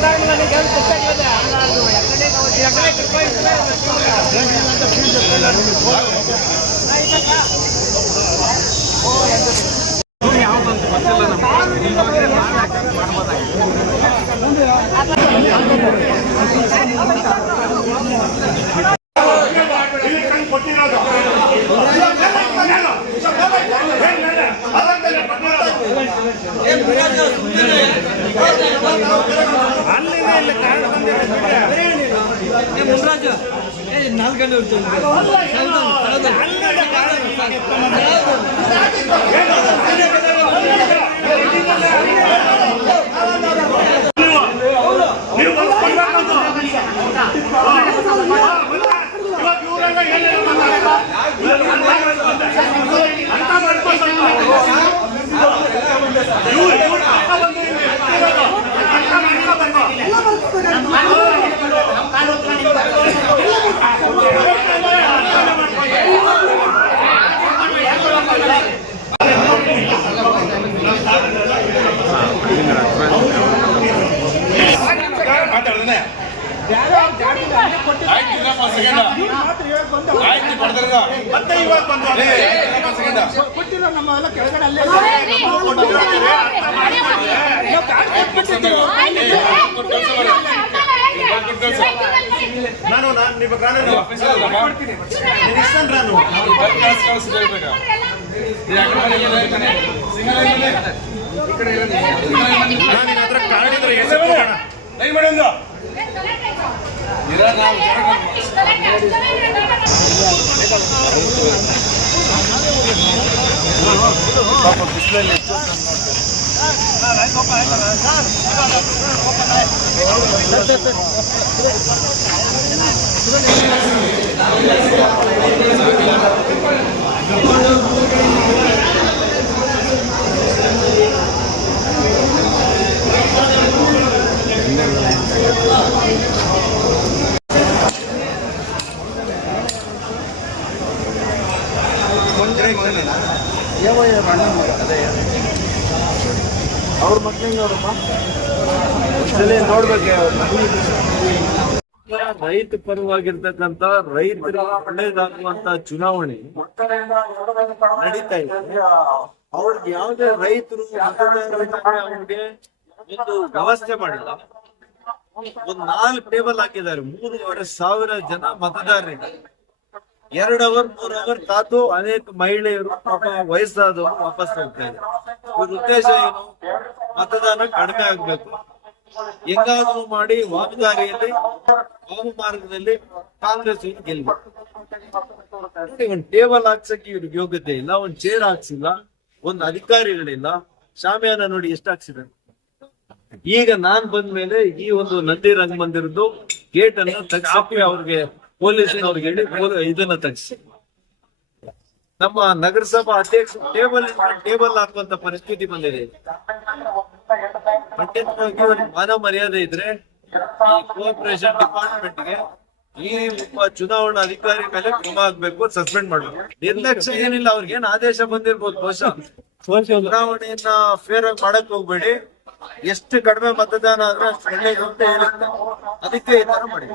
ಮಾಡ್ಬೋದಾಗಿತ್ತು ನಾಲ್ಕು ಮತ್ತೆ ಇವಾಗ ಬಂದು ಕೆಳಗಡೆ ಅಲ್ಲೇ ನಾನು ನಾನು ನಿಮ್ಮ ಇಷ್ಟನ್ ನಾನು ನಾನು. ಹತ್ರ ಇದ್ರೆ సార్ ಅವ್ರ ಮಕ್ಳಿಂಗ್ ನೋಡಪ್ಪ ರೈತ ಪರವಾಗಿರ್ತಕ್ಕಂತ ರೈತರ ಒಳ್ಳೇದಾಗುವಂತ ಚುನಾವಣೆ ನಡೀತಾ ಇದೆ. ಅವ್ರಿಗೆ ಯಾವುದೇ ರೈತರು ಅವ್ರಿಗೆ ಒಂದು ವ್ಯವಸ್ಥೆ ಮಾಡಿಲ್ಲ. ಒಂದ್ ನಾಲ್ಕು ಟೇಬಲ್ ಹಾಕಿದ್ದಾರೆ. ಮೂರುವರೆ ಸಾವಿರ ಜನ ಮತದಾರರಿಗೆ ಎರಡು ಅವರ್, ಮೂರ್ ಅವರ್ ಕಾದು ಅನೇಕ ಮಹಿಳೆಯರು ಪಾಪ ವಯಸ್ಸಾದವರು ವಾಪಸ್ ಹೋಗ್ತಾ ಇದ್ದಾರೆ. ಇವ್ರ ಉದ್ದೇಶ ಏನು? ಮತದಾನ ಕಡಿಮೆ ಆಗ್ಬೇಕು. ಹೆಂಗಾದ್ರೂ ಮಾಡಿ ವಾಮದಾರಿಯಲ್ಲಿ, ವಾಮ ಮಾರ್ಗದಲ್ಲಿ ಕಾಂಗ್ರೆಸ್ ಗೆಲ್ಬೇಕು. ಒಂದ್ ಟೇಬಲ್ ಹಾಕ್ಸಕ್ಕೆ ಇವ್ರಿಗೆ ಯೋಗ್ಯತೆ ಇಲ್ಲ, ಒಂದ್ ಚೇರ್ ಹಾಕ್ಸಿಲ್ಲ, ಒಂದ್ ಅಧಿಕಾರಿಗಳಿಲ್ಲ. ಶಾಮಿಯಾನ ನೋಡಿ ಎಷ್ಟ್ ಹಾಕ್ಸಿದ್ದಾರೆ? ಈಗ ನಾನ್ ಬಂದ್ಮೇಲೆ ಈ ಒಂದು ನಂದಿ ರಂಗಮಂದಿರದ್ದು ಗೇಟ್ ಅನ್ನು ಹಾಕಿ ಅವ್ರಿಗೆ ಪೊಲೀಸ್ನವ್ರಿಗೆ ಹೇಳಿ ಇದನ್ನ ತಗ್ಸಿ. ನಮ್ಮ ನಗರಸಭಾ ಅಧ್ಯಕ್ಷ ಟೇಬಲ್ ಟೇಬಲ್ ಹಾಕುವಂತ ಪರಿಸ್ಥಿತಿ ಬಂದಿದೆ. ಮಾನವ ಮರ್ಯಾದೆ ಇದ್ರೆ ಕೋಆಪರೇಷನ್ ಡಿಪಾರ್ಟ್ಮೆಂಟ್ಗೆ ಈ ಒಬ್ಬ ಚುನಾವಣಾ ಅಧಿಕಾರಿ ಮೇಲೆ ಕ್ರಮ ಆಗ್ಬೇಕು ಸಸ್ಪೆಂಡ್ ಮಾಡ್ಬೇಕು. ನಿರ್ಲಕ್ಷ್ಯ ಏನಿಲ್ಲ, ಅವ್ರಿಗೆ ಏನ್ ಆದೇಶ ಬಂದಿರ್ಬೋದು ಬಹುಶಃ? ಚುನಾವಣೆಯನ್ನ ಫೇರ್ ಆಗಿ ಮಾಡಕ್ ಹೋಗ್ಬೇಡಿ. ಎಷ್ಟು ಕಡಿಮೆ ಮತದಾನ ಆದ್ರೆ ಒಳ್ಳೇದು ಅಂತ ಅದಕ್ಕೆ ಈ ತರ ಮಾಡಿ.